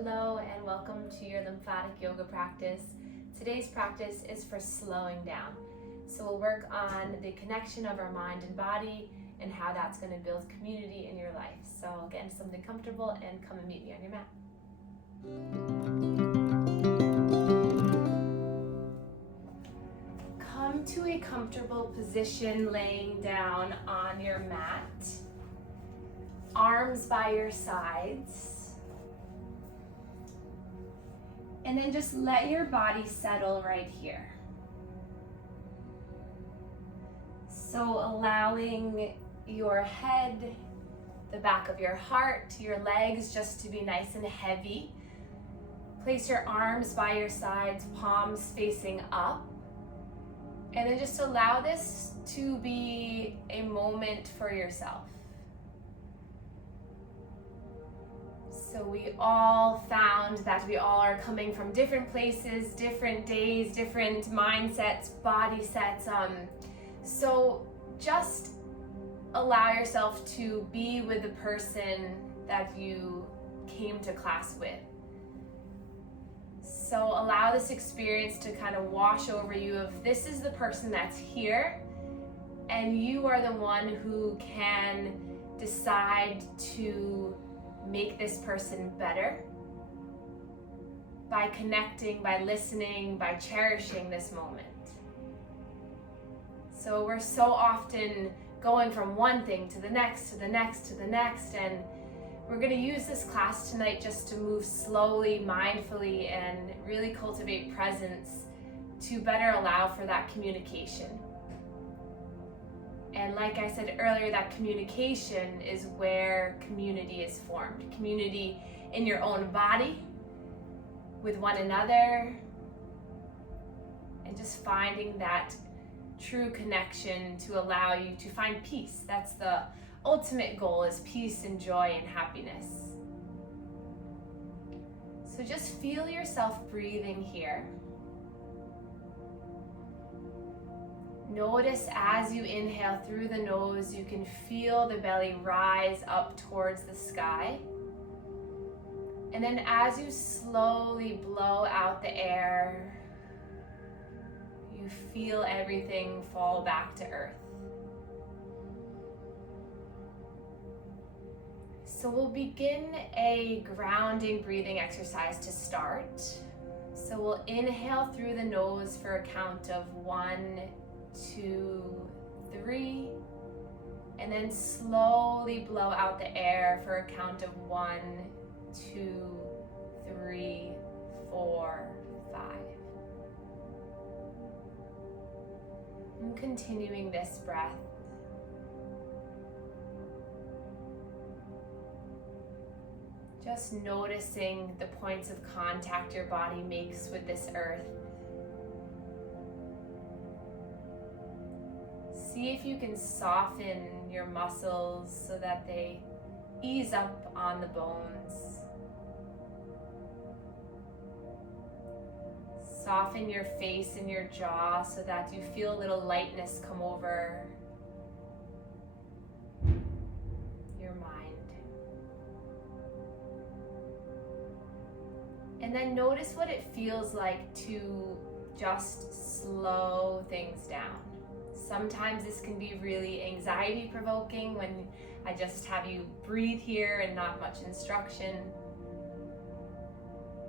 Hello and welcome to your lymphatic yoga practice. Today's practice is for slowing down. So we'll work on the connection of our mind and body and how that's going to build community in your life. So get into something comfortable and come and meet me on your mat. Come to a comfortable position laying down on your mat. Arms by your sides. And then just let your body settle right here. So allowing your head, the back of your heart, your legs just to be nice and heavy. Place your arms by your sides, palms facing up. And then just allow this to be a moment for yourself. So we all found that we all are coming from different places, different days, different mindsets, body sets. So just allow yourself to be with the person that you came to class with. So allow this experience to kind of wash over you of this is the person that's here, and you are the one who can decide to make this person better by connecting, by listening, by cherishing this moment. So we're so often going from one thing to the next, to the next, to the next, and we're going to use this class tonight just to move slowly, mindfully, and really cultivate presence to better allow for that communication. And like I said earlier, that communication is where community is formed. Community in your own body, with one another, and just finding that true connection to allow you to find peace. That's the ultimate goal, is peace and joy and happiness. So just feel yourself breathing here. Notice as you inhale through the nose, you can feel the belly rise up towards the sky. And then as you slowly blow out the air, you feel everything fall back to earth. So we'll begin a grounding breathing exercise to start. So we'll inhale through the nose for a count of 1, 2, 3, and then slowly blow out the air for a count of 1, 2, 3, 4, 5. And continuing this breath. Just noticing the points of contact your body makes with this earth. See if you can soften your muscles so that they ease up on the bones. Soften your face and your jaw so that you feel a little lightness come over your mind. And then notice what it feels like to just slow things down. Sometimes this can be really anxiety provoking when I just have you breathe here and not much instruction.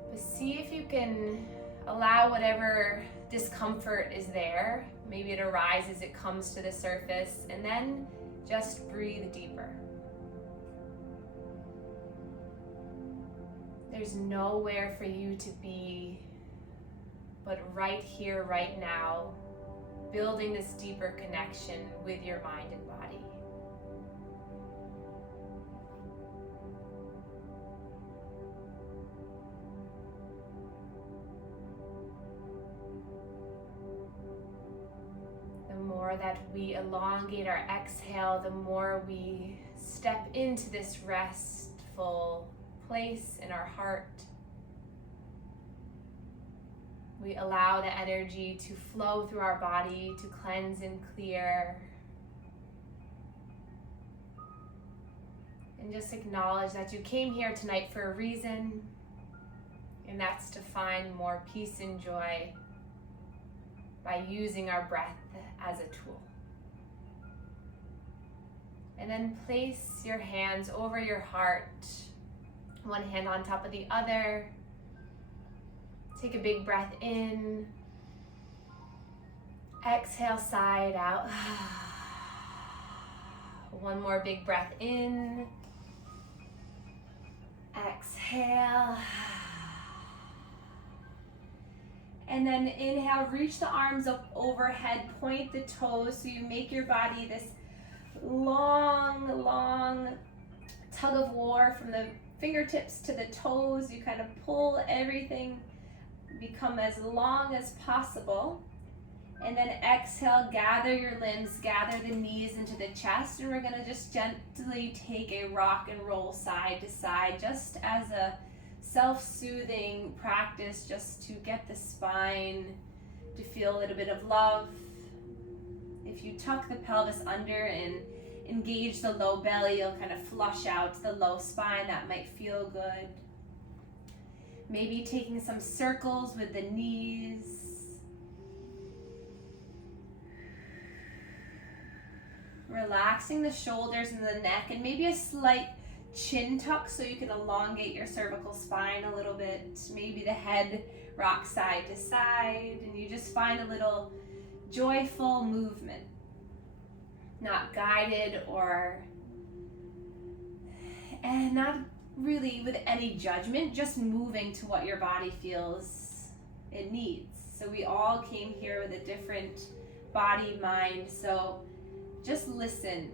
But see if you can allow whatever discomfort is there. Maybe it arises, it comes to the surface, and then just breathe deeper. There's nowhere for you to be but right here, right now, building this deeper connection with your mind and body. The more that we elongate our exhale, the more we step into this restful place in our heart. We allow the energy to flow through our body to cleanse and clear. And just acknowledge that you came here tonight for a reason. And that's to find more peace and joy by using our breath as a tool. And then place your hands over your heart, one hand on top of the other. Take a big breath in. Exhale, sigh it out. One more big breath in. Exhale. And then inhale, reach the arms up overhead, point the toes so you make your body this long, long tug of war from the fingertips to the toes. You kind of pull everything, become as long as possible. And then exhale, gather your limbs, gather the knees into the chest, and we're gonna just gently take a rock and roll side to side, just as a self-soothing practice, just to get the spine to feel a little bit of love. If you tuck the pelvis under and engage the low belly, you'll kind of flush out the low spine. That might feel good. Maybe taking some circles with the knees. Relaxing the shoulders and the neck, and maybe a slight chin tuck so you can elongate your cervical spine a little bit. Maybe the head rocks side to side, and you just find a little joyful movement. Not guided and not really with any judgment, just moving to what your body feels it needs. So we all came here with a different body, mind, so just listen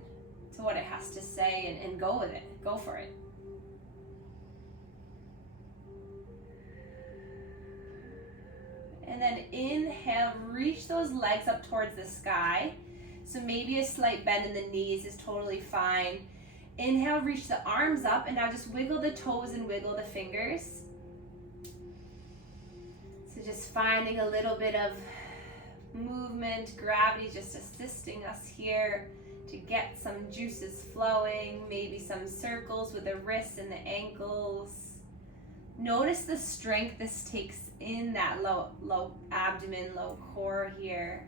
to what it has to say and go with it. Go for it. And then inhale, reach those legs up towards the sky. So maybe a slight bend in the knees is totally fine. Inhale, reach the arms up, and now just wiggle the toes and wiggle the fingers. So just finding a little bit of movement, gravity just assisting us here to get some juices flowing, maybe some circles with the wrists and the ankles. Notice the strength this takes in that low abdomen, low core here.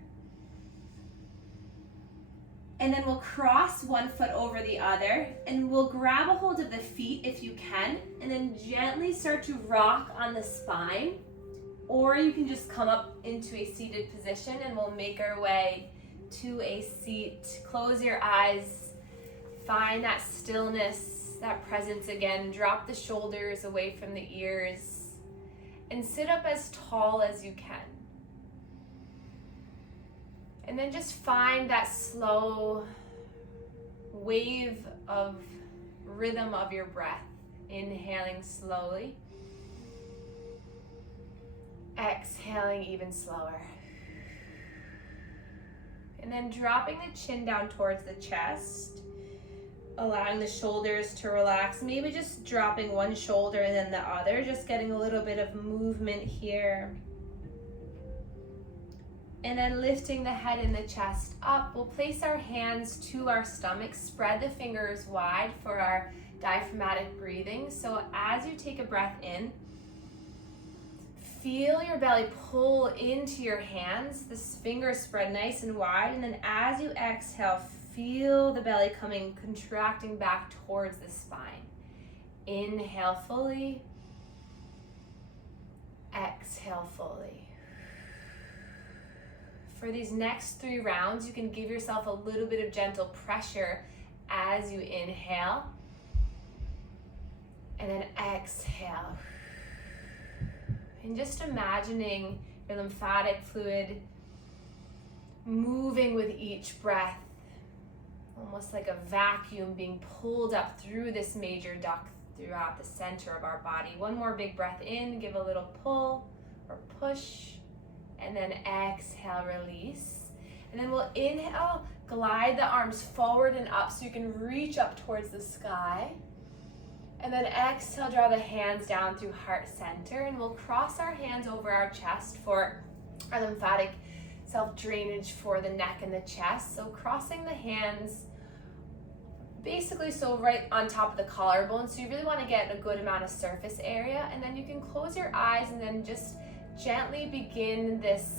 And then we'll cross one foot over the other, and we'll grab a hold of the feet if you can, and then gently start to rock on the spine. Or you can just come up into a seated position, and we'll make our way to a seat. Close your eyes, find that stillness, that presence again. Drop the shoulders away from the ears, and sit up as tall as you can. And then just find that slow wave of rhythm of your breath. Inhaling slowly. Exhaling even slower. And then dropping the chin down towards the chest. Allowing the shoulders to relax. Maybe just dropping one shoulder and then the other. Just getting a little bit of movement here. And then lifting the head and the chest up. We'll place our hands to our stomach. Spread the fingers wide for our diaphragmatic breathing. So as you take a breath in, feel your belly pull into your hands. The fingers spread nice and wide. And then as you exhale, feel the belly contracting back towards the spine. Inhale fully. Exhale fully. For these next 3 rounds, you can give yourself a little bit of gentle pressure as you inhale. And then exhale. And just imagining your lymphatic fluid moving with each breath, almost like a vacuum being pulled up through this major duct throughout the center of our body. One more big breath in, give a little pull or push, and then exhale, release. And then we'll inhale, glide the arms forward and up so you can reach up towards the sky. And then exhale, draw the hands down through heart center, and we'll cross our hands over our chest for our lymphatic self-drainage for the neck and the chest. So crossing the hands basically so right on top of the collarbone. So you really want to get a good amount of surface area, and then you can close your eyes and then just gently begin this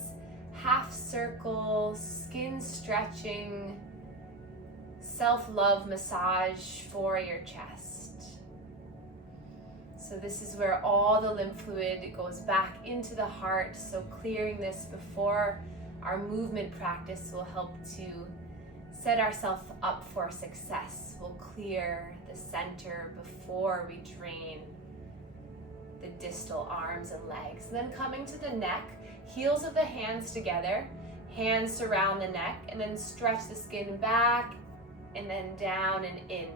half circle, skin stretching, self-love massage for your chest. So this is where all the lymph fluid goes back into the heart. So clearing this before our movement practice will help to set ourselves up for success. We'll clear the center before we drain the distal arms and legs. And then coming to the neck, heels of the hands together, hands surround the neck, and then stretch the skin back and then down and in.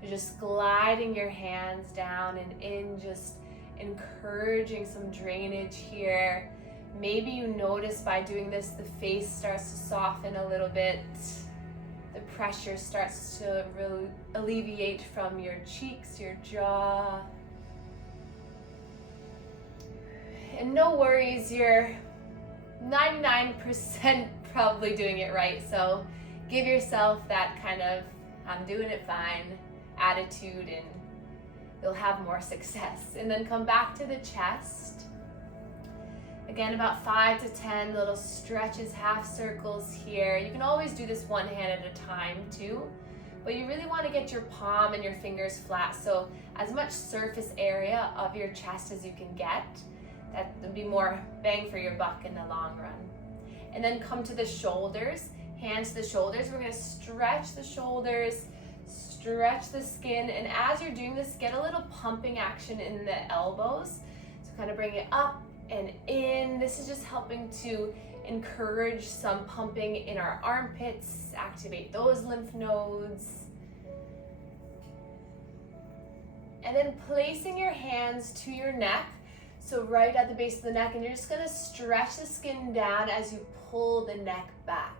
So just gliding your hands down and in, just encouraging some drainage here. Maybe you notice by doing this, the face starts to soften a little bit. The pressure starts to alleviate from your cheeks, your jaw. And no worries, you're 99% probably doing it right. So give yourself that kind of, I'm doing it fine attitude, and you'll have more success. And then come back to the chest. Again, about 5 to 10 little stretches, half circles here. You can always do this one hand at a time too, but you really want to get your palm and your fingers flat. So as much surface area of your chest as you can get. That would be more bang for your buck in the long run. And then come to the shoulders, hands to the shoulders. We're going to stretch the shoulders, stretch the skin, and as you're doing this, get a little pumping action in the elbows. So kind of bring it up and in. This is just helping to encourage some pumping in our armpits, activate those lymph nodes. And then placing your hands to your neck, so right at the base of the neck, and you're just going to stretch the skin down as you pull the neck back.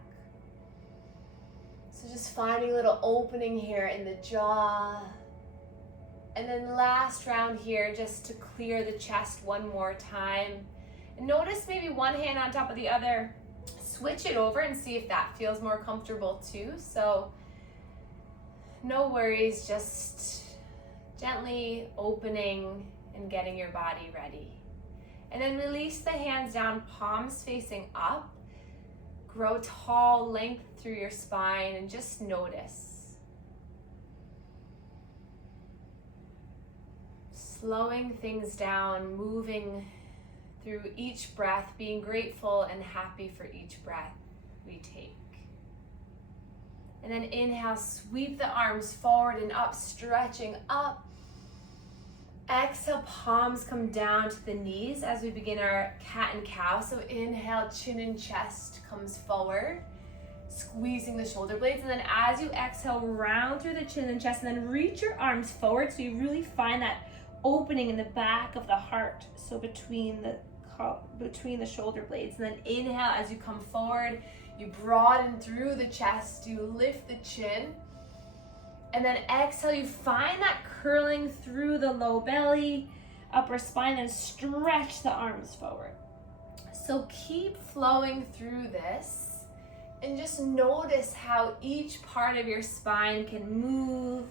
So just finding a little opening here in the jaw. And then last round here, just to clear the chest one more time. And notice maybe one hand on top of the other. Switch it over and see if that feels more comfortable too. So no worries, just gently opening and getting your body ready. And then release the hands down, palms facing up. Grow tall, length through your spine, and just notice. Slowing things down, moving through each breath, being grateful and happy for each breath we take. And then inhale, sweep the arms forward and up, stretching up. Exhale, palms come down to the knees as we begin our cat and cow. So inhale, chin and chest comes forward, squeezing the shoulder blades. And then as you exhale, round through the chin and chest, and then reach your arms forward so you really find that opening in the back of the heart. So between the shoulder blades. And then inhale, as you come forward, you broaden through the chest, you lift the chin. And then exhale, you find that curling through the low belly, upper spine, and stretch the arms forward. So keep flowing through this and just notice how each part of your spine can move,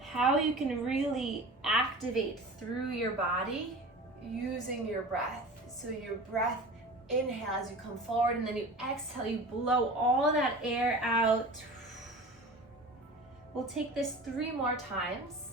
how you can really activate through your body using your breath. So your breath, inhale as you come forward, and then you exhale, you blow all that air out. We'll take this 3 more times.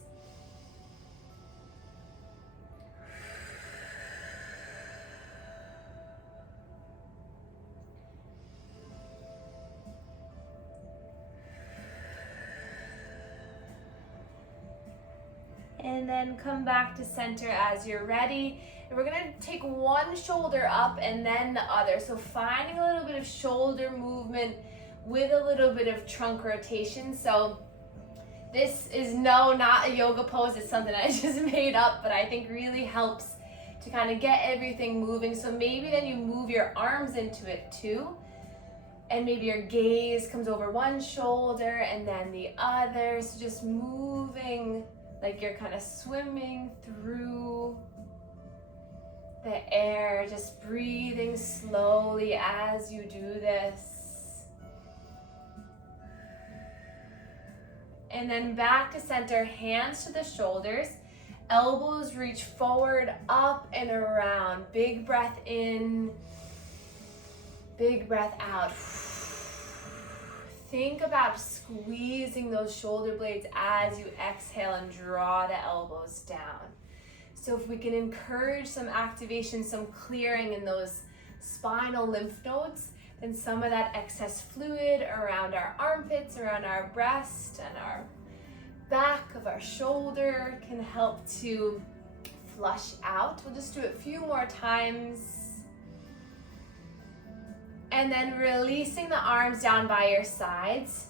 And then come back to center as you're ready. And we're gonna take one shoulder up and then the other. So finding a little bit of shoulder movement with a little bit of trunk rotation. So this is not a yoga pose, it's something I just made up, but I think really helps to kind of get everything moving. So maybe then you move your arms into it too, and maybe your gaze comes over one shoulder and then the other. So just moving like you're kind of swimming through the air, just breathing slowly as you do this. And then back to center, hands to the shoulders. Elbows reach forward, up and around. Big breath in, big breath out. Think about squeezing those shoulder blades as you exhale and draw the elbows down. So if we can encourage some activation, some clearing in those spinal lymph nodes, then some of that excess fluid around our armpits, around our breast, and our back of our shoulder can help to flush out. We'll just do it a few more times. And then releasing the arms down by your sides.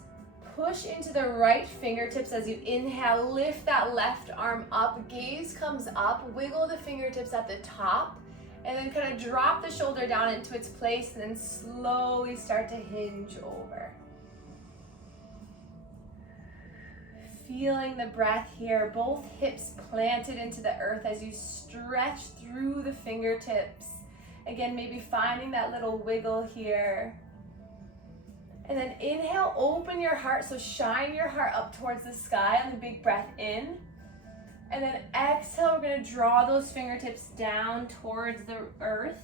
Push into the right fingertips as you inhale. Lift that left arm up. Gaze comes up. Wiggle the fingertips at the top. And then kind of drop the shoulder down into its place and then slowly start to hinge over. Feeling the breath here, both hips planted into the earth as you stretch through the fingertips. Again, maybe finding that little wiggle here. And then inhale, open your heart, so shine your heart up towards the sky on the big breath in. And then exhale, we're gonna draw those fingertips down towards the earth.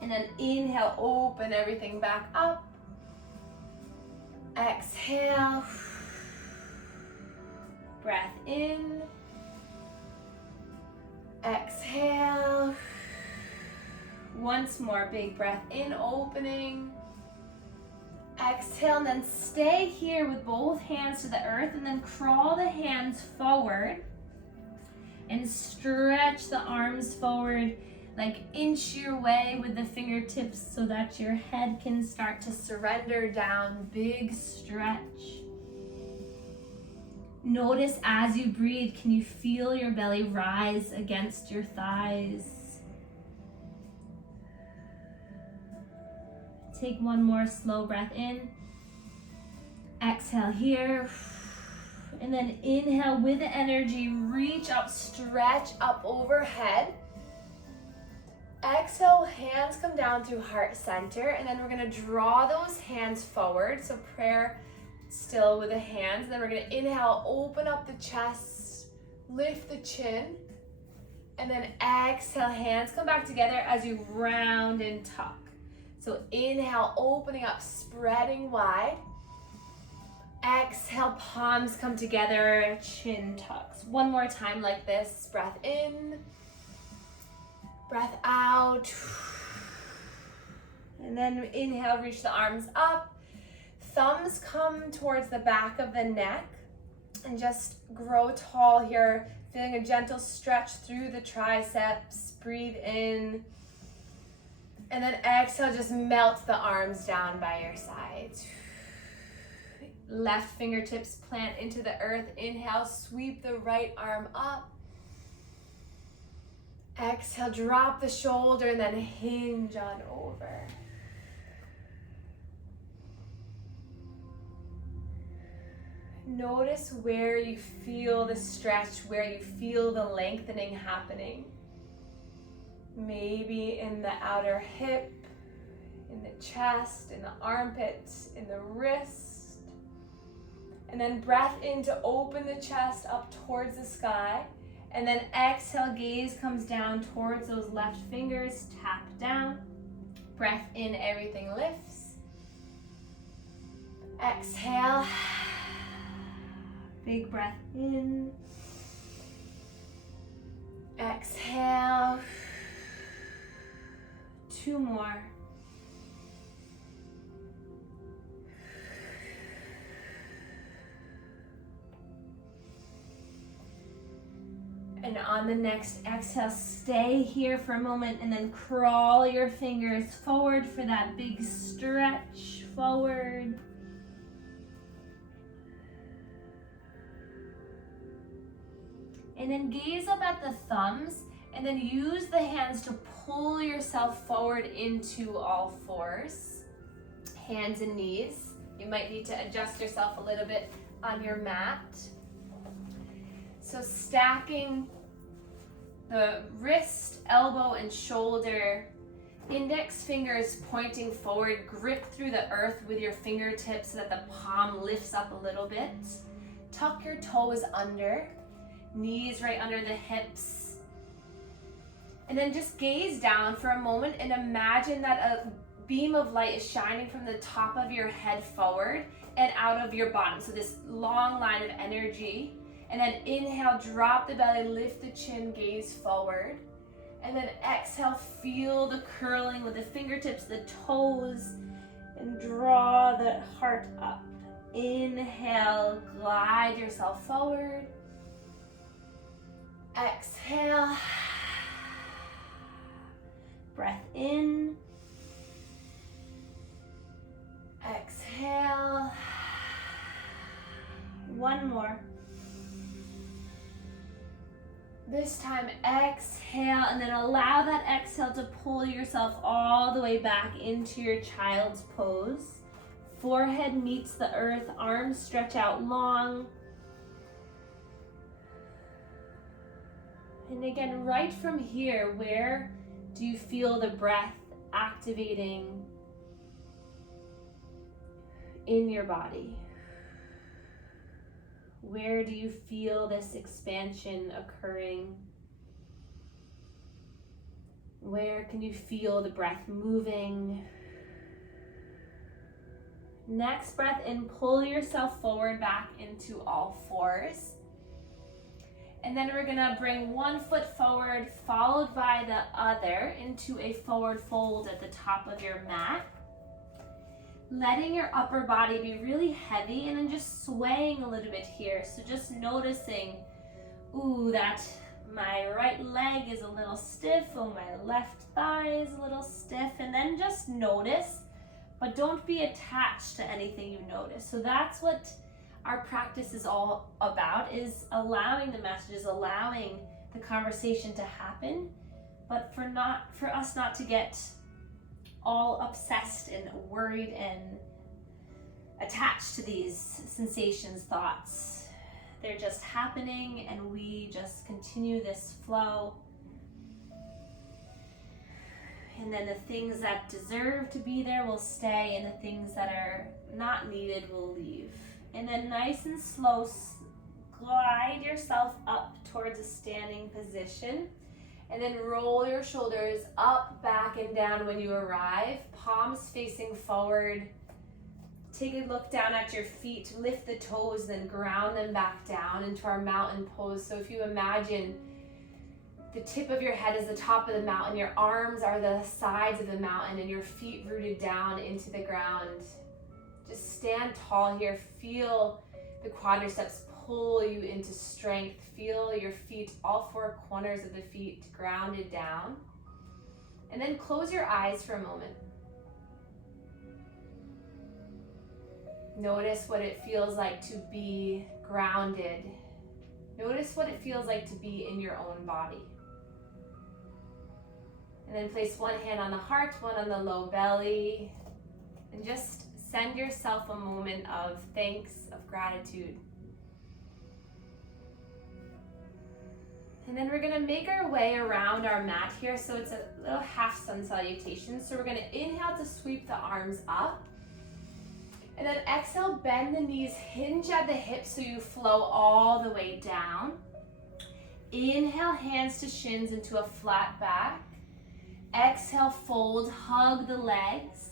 And then inhale, open everything back up. Exhale. Breath in. Exhale. Once more, big breath in, opening. Exhale, and then stay here with both hands to the earth, and then crawl the hands forward and stretch the arms forward, like inch your way with the fingertips so that your head can start to surrender down. Big stretch. Notice as you breathe, can you feel your belly rise against your thighs? Take one more slow breath in. Exhale here. And then inhale with the energy, reach up, stretch up overhead. Exhale, hands come down through heart center, and then we're gonna draw those hands forward. So prayer still with the hands. And then we're gonna inhale, open up the chest, lift the chin, and then exhale, hands come back together as you round and tuck. So inhale, opening up, spreading wide. Exhale, palms come together, chin tucks. One more time like this. Breath in, breath out. And then inhale, reach the arms up. Thumbs come towards the back of the neck. And just grow tall here, feeling a gentle stretch through the triceps. Breathe in. And then exhale, just melt the arms down by your sides. Left fingertips plant into the earth. Inhale, sweep the right arm up. Exhale, drop the shoulder and then hinge on over. Notice where you feel the stretch, where you feel the lengthening happening. Maybe in the outer hip, in the chest, in the armpits, in the wrist. And then breath in to open the chest up towards the sky. And then exhale, gaze comes down towards those left fingers, tap down. Breath in, everything lifts. Exhale. Big breath in. Exhale. Two more. And on the next exhale, stay here for a moment and then crawl your fingers forward for that big stretch forward. And then gaze up at the thumbs and then use the hands to pull yourself forward into all fours. Hands and knees. You might need to adjust yourself a little bit on your mat. So stacking the wrist, elbow, and shoulder, index fingers pointing forward, grip through the earth with your fingertips so that the palm lifts up a little bit. Tuck your toes under, knees right under the hips. And then just gaze down for a moment and imagine that a beam of light is shining from the top of your head forward and out of your bottom. So this long line of energy. And then inhale, drop the belly, lift the chin, gaze forward. And then exhale, feel the curling with the fingertips, the toes, and draw the heart up. Inhale, glide yourself forward. Exhale. Breath in. Exhale. One more. This time, exhale, and then allow that exhale to pull yourself all the way back into your child's pose. Forehead meets the earth, arms stretch out long. And again, right from here, where do you feel the breath activating in your body? Where do you feel this expansion occurring? Where can you feel the breath moving? Next breath in, pull yourself forward back into all fours. And then we're gonna bring one foot forward, followed by the other into a forward fold at the top of your mat. Letting your upper body be really heavy and then just swaying a little bit here. So just noticing, ooh, that my right leg is a little stiff, or my left thigh is a little stiff, and then just notice, but don't be attached to anything you notice. So that's what our practice is all about, is allowing the messages, allowing the conversation to happen, but for us not to get all obsessed and worried and attached to these sensations, thoughts. They're just happening, and we just continue this flow. And then the things that deserve to be there will stay, and the things that are not needed will leave. And then nice and slow, glide yourself up towards a standing position. And then roll your shoulders up, back, and down when you arrive. Palms facing forward. Take a look down at your feet. Lift the toes, then ground them back down into our mountain pose. So if you imagine the tip of your head is the top of the mountain, your arms are the sides of the mountain, and your feet rooted down into the ground. Just stand tall here. Feel the quadriceps pull you into strength. Feel your feet, all four corners of the feet grounded down. And then close your eyes for a moment. Notice what it feels like to be grounded. Notice what it feels like to be in your own body. And then place one hand on the heart, one on the low belly, and just send yourself a moment of thanks, of gratitude. And then we're gonna make our way around our mat here. So it's a little half sun salutation. So we're gonna inhale to sweep the arms up. And then exhale, bend the knees, hinge at the hips so you flow all the way down. Inhale, hands to shins into a flat back. Exhale, fold, hug the legs.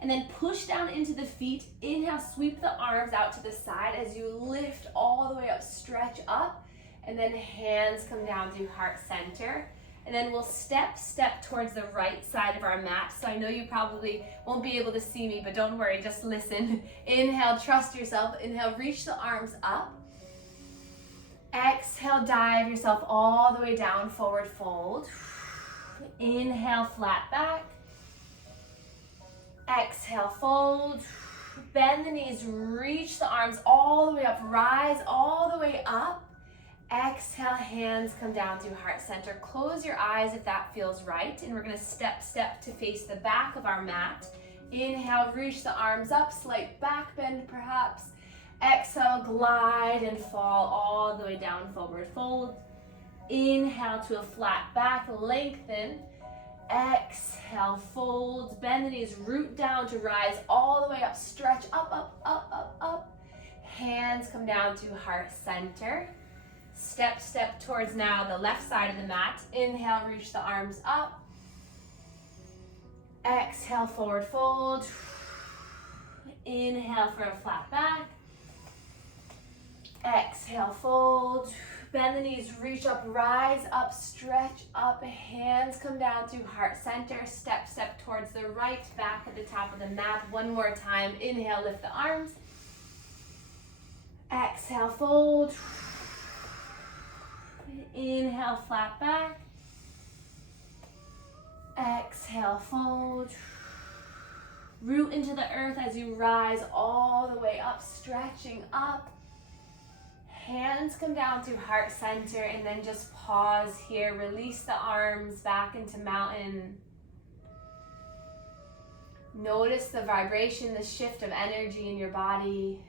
And then push down into the feet. Inhale, sweep the arms out to the side as you lift all the way up, stretch up. And then hands come down to heart center. And then we'll step towards the right side of our mat. So I know you probably won't be able to see me, but don't worry, just listen. Inhale, trust yourself. Inhale, reach the arms up. Exhale, dive yourself all the way down, forward fold. Inhale, flat back. Exhale, fold. Bend the knees, reach the arms all the way up, rise all the way up. Exhale, hands come down to heart center. Close your eyes if that feels right. And we're gonna step to face the back of our mat. Inhale, reach the arms up, slight back bend perhaps. Exhale, glide and fall all the way down, forward fold. Inhale to a flat back, lengthen. Exhale, fold, bend the knees, root down to rise all the way up, stretch up, up, up, up, up. Hands come down to heart center. Step towards now the left side of the mat. Inhale, reach the arms up. Exhale, forward fold. Inhale for a flat back. Exhale, fold. Bend the knees, reach up, rise up, stretch up. Hands come down to heart center. Step towards the right, back at the top of the mat. One more time. Inhale, lift the arms. Exhale, fold. Inhale, flat back. Exhale, fold. Root into the earth as you rise all the way up, stretching up. Hands come down to heart center, and then just pause here. Release the arms back into mountain. Notice the vibration, the shift of energy in your body.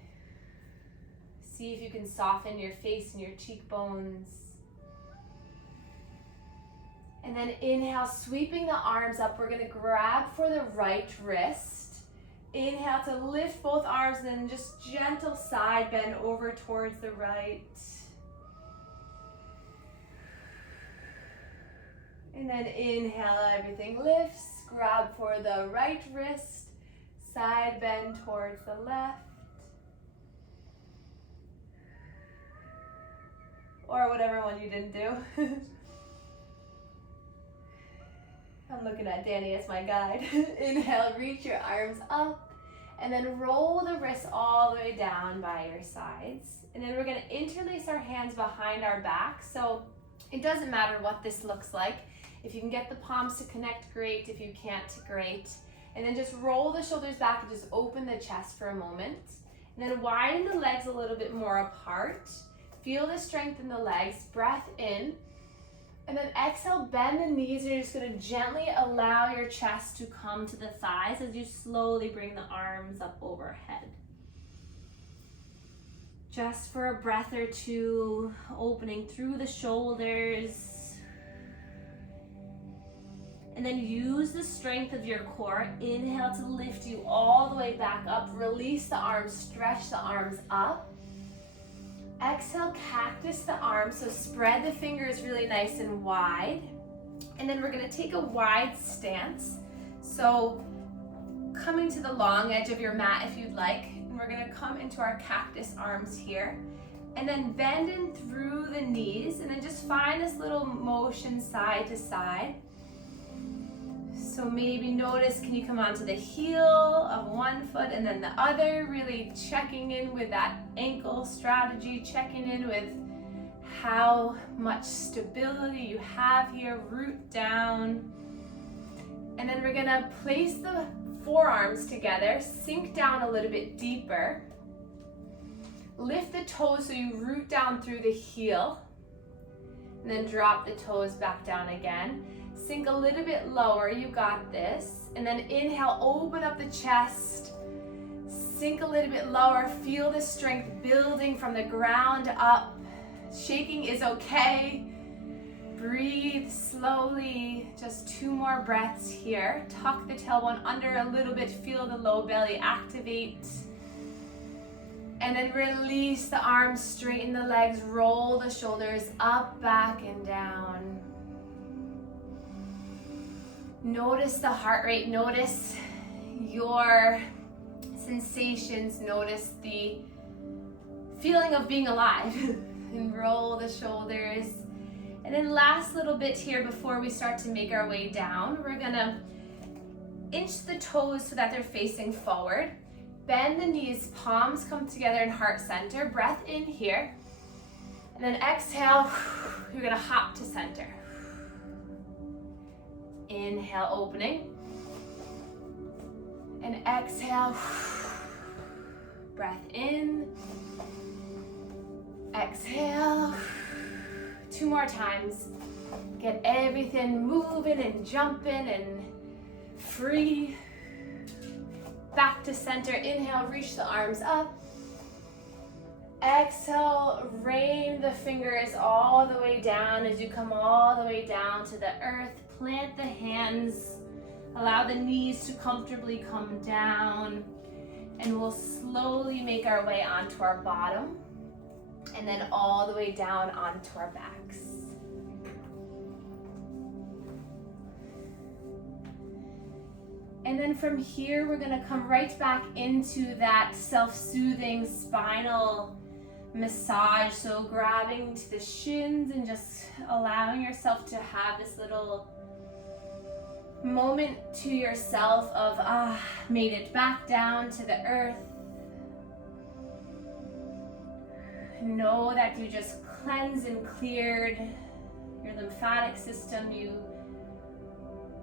See if you can soften your face and your cheekbones. And then inhale, sweeping the arms up. We're gonna grab for the right wrist. Inhale to lift both arms, and then just gentle side bend over towards the right. And then inhale, everything lifts. Grab for the right wrist. Side bend towards the left. Or whatever one you didn't do. I'm looking at Danny as my guide. Inhale, reach your arms up, and then roll the wrists all the way down by your sides. And then we're gonna interlace our hands behind our back. So it doesn't matter what this looks like. If you can get the palms to connect, great. If you can't, great. And then just roll the shoulders back and just open the chest for a moment. And then widen the legs a little bit more apart. Feel the strength in the legs, breath in. And then exhale, bend the knees, and you're just gonna gently allow your chest to come to the thighs as you slowly bring the arms up overhead. Just for a breath or two, opening through the shoulders. And then use the strength of your core. Inhale to lift you all the way back up. Release the arms, stretch the arms up. Exhale, cactus the arms, so spread the fingers really nice and wide. And then we're gonna take a wide stance. So coming to the long edge of your mat if you'd like, and we're gonna come into our cactus arms here. And then bend in through the knees, and then just find this little motion side to side. So maybe notice, can you come onto the heel of one foot and then the other, really checking in with that ankle strategy, checking in with how much stability you have here, root down. And then we're gonna place the forearms together, sink down a little bit deeper. Lift the toes so you root down through the heel, and then drop the toes back down again. Sink a little bit lower, you got this. And then inhale, open up the chest. Sink a little bit lower, feel the strength building from the ground up. Shaking is okay. Breathe slowly, just 2 more breaths here. Tuck the tailbone under a little bit, feel the low belly activate. And then release the arms, straighten the legs, roll the shoulders up, back, and down. Notice the heart rate, notice your sensations, notice the feeling of being alive. And roll the shoulders. And then last little bit here before we start to make our way down, we're gonna inch the toes so that they're facing forward. Bend the knees, palms come together in heart center. Breath in here. And then exhale, you're gonna hop to center. Inhale, opening. And exhale, breath in. Exhale. 2 more times. Get everything moving and jumping and free. Back to center. Inhale, reach the arms up. Exhale, rain the fingers all the way down as you come all the way down to the earth. Plant the hands. Allow the knees to comfortably come down. And we'll slowly make our way onto our bottom and then all the way down onto our backs. And then from here, we're gonna come right back into that self-soothing spinal massage. So grabbing to the shins and just allowing yourself to have this little moment to yourself of, made it back down to the earth. Know that you just cleansed and cleared your lymphatic system. You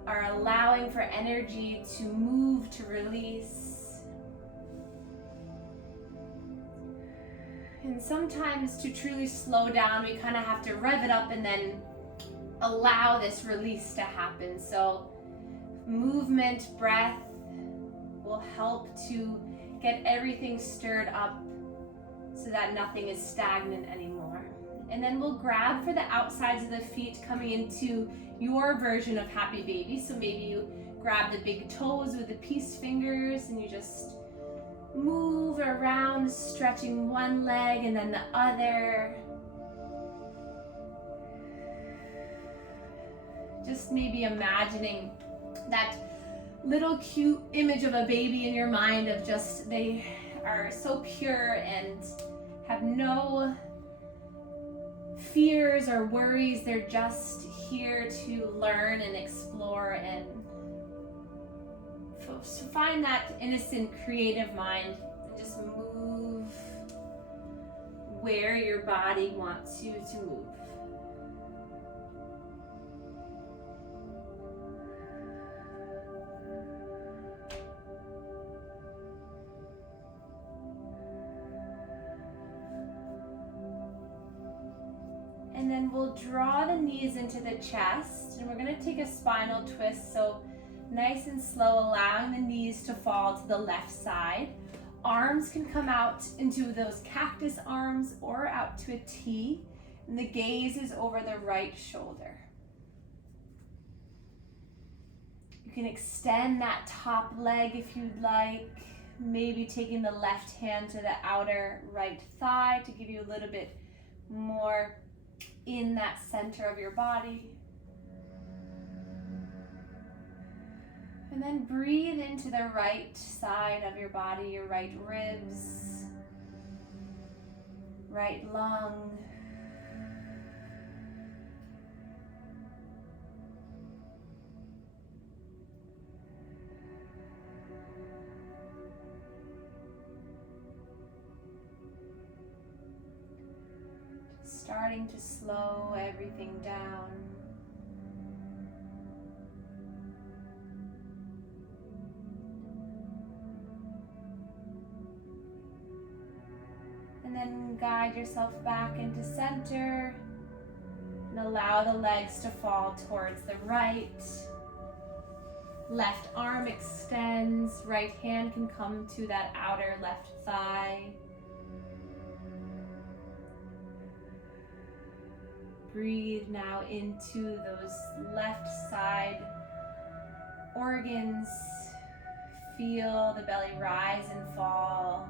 are allowing for energy to move, to release. And sometimes to truly slow down, we kind of have to rev it up and then allow this release to happen. So movement, breath will help to get everything stirred up so that nothing is stagnant anymore. And then we'll grab for the outsides of the feet, coming into your version of happy baby. So maybe you grab the big toes with the peace fingers and you just move around, stretching one leg and then the other. Just maybe imagining that little cute image of a baby in your mind of just, they are so pure and have no fears or worries. They're just here to learn and explore and find that innocent, creative mind and just move where your body wants you to move. And then we'll draw the knees into the chest, and we're going to take a spinal twist, so nice and slow, allowing the knees to fall to the left side. Arms can come out into those cactus arms or out to a T, and the gaze is over the right shoulder. You can extend that top leg if you'd like, maybe taking the left hand to the outer right thigh to give you a little bit more in that center of your body. And then breathe into the right side of your body, your right ribs, right lung. Starting to slow everything down. And then guide yourself back into center and allow the legs to fall towards the right. Left arm extends, right hand can come to that outer left thigh. Breathe now into those left side organs. Feel the belly rise and fall.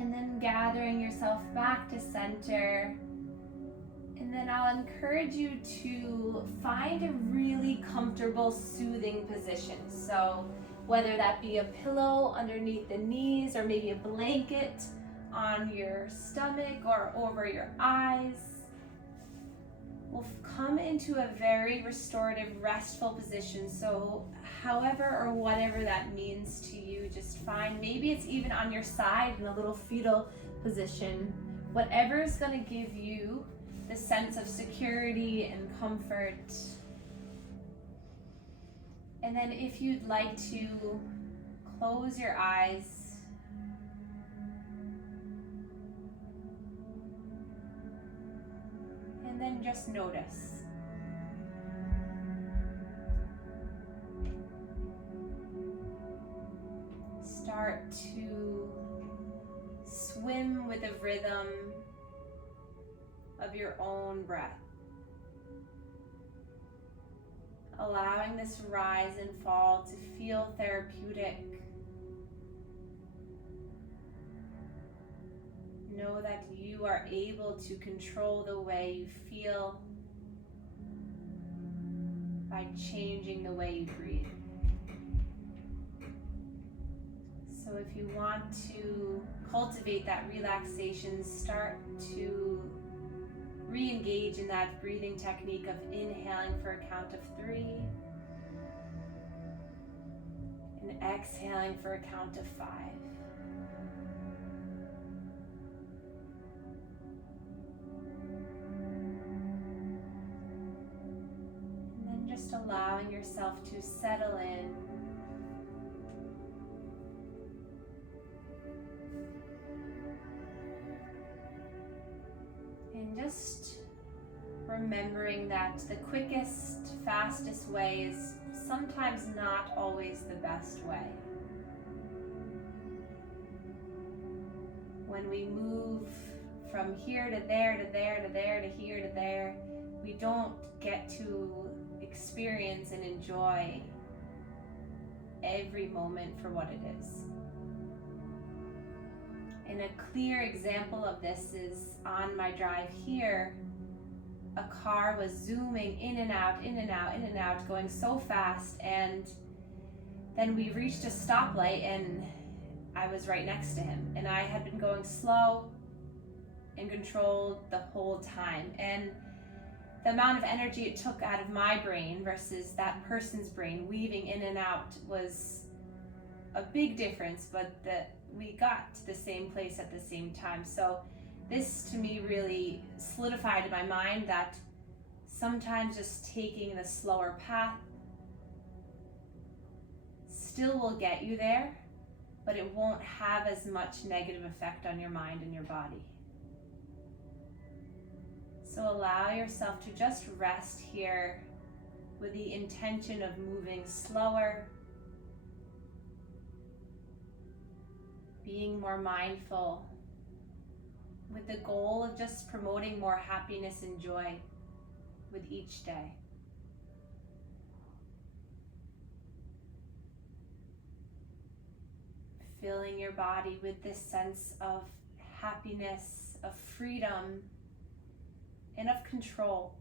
And then gathering yourself back to center. And then I'll encourage you to find a really comfortable, soothing position. So whether that be a pillow underneath the knees or maybe a blanket on your stomach or over your eyes. We'll come into a very restorative, restful position. So however or whatever that means to you, just find, maybe it's even on your side in a little fetal position, whatever is going to give you the sense of security and comfort. And then if you'd like to close your eyes then just notice. Start to swim with the rhythm of your own breath. Allowing this rise and fall to feel therapeutic. Know that you are able to control the way you feel by changing the way you breathe. So if you want to cultivate that relaxation, start to re-engage in that breathing technique of inhaling for a count of 3 and exhaling for a count of 5. And then just allowing yourself to settle in. And just remembering that the quickest, fastest way is sometimes not always the best way. When we move from here to there, to there, to there, to here, to there, we don't get to experience and enjoy every moment for what it is. And a clear example of this is on my drive here, a car was zooming in and out, in and out, in and out, going so fast, and then we reached a stoplight and I was right next to him, and I had been going slow and controlled the whole time. And the amount of energy it took out of my brain versus that person's brain weaving in and out was a big difference, but we got to the same place at the same time. So this to me really solidified in my mind that sometimes just taking the slower path still will get you there, but it won't have as much negative effect on your mind and your body. So allow yourself to just rest here with the intention of moving slower, being more mindful, with the goal of just promoting more happiness and joy with each day. Filling your body with this sense of happiness, of freedom, and of control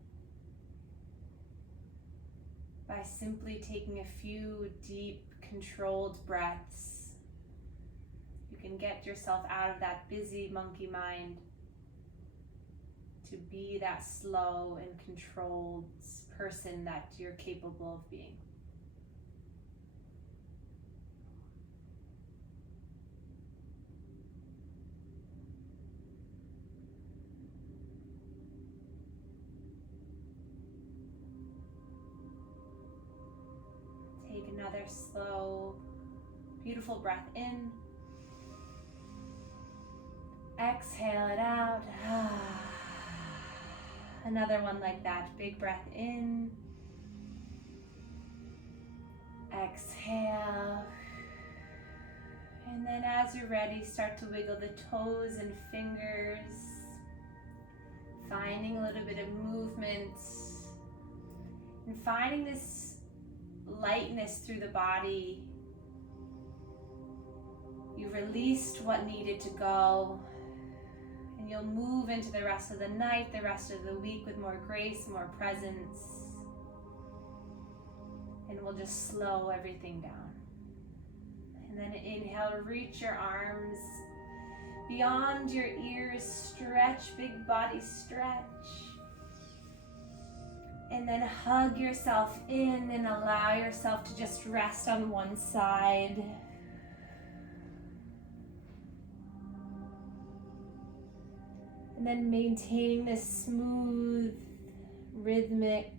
by simply taking a few deep, controlled breaths. You can get yourself out of that busy monkey mind to be that slow and controlled person that you're capable of being. Take another slow, beautiful breath in. Exhale it out. Another one like that. Big breath in. Exhale. And then as you're ready, start to wiggle the toes and fingers. Finding a little bit of movement. And finding this lightness through the body. You released what needed to go. And you'll move into the rest of the night, the rest of the week with more grace, more presence. And we'll just slow everything down. And then inhale, reach your arms beyond your ears, stretch, big body stretch. And then hug yourself in and allow yourself to just rest on one side. And then maintain this smooth, rhythmic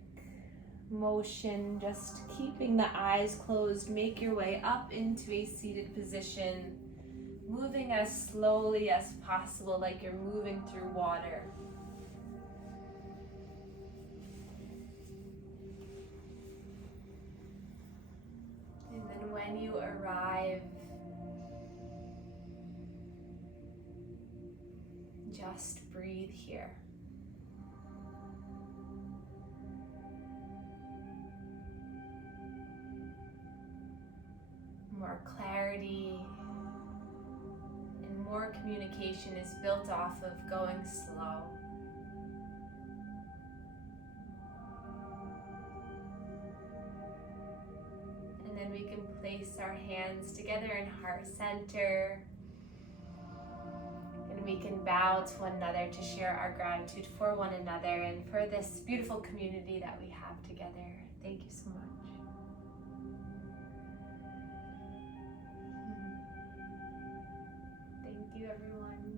motion, just keeping the eyes closed. Make your way up into a seated position, moving as slowly as possible, like you're moving through water. when you arrive, just breathe here. More clarity and more communication is built off of going slow. And then we can place our hands together in heart center. And we can bow to one another to share our gratitude for one another and for this beautiful community that we have together. Thank you so much. Thank you, everyone.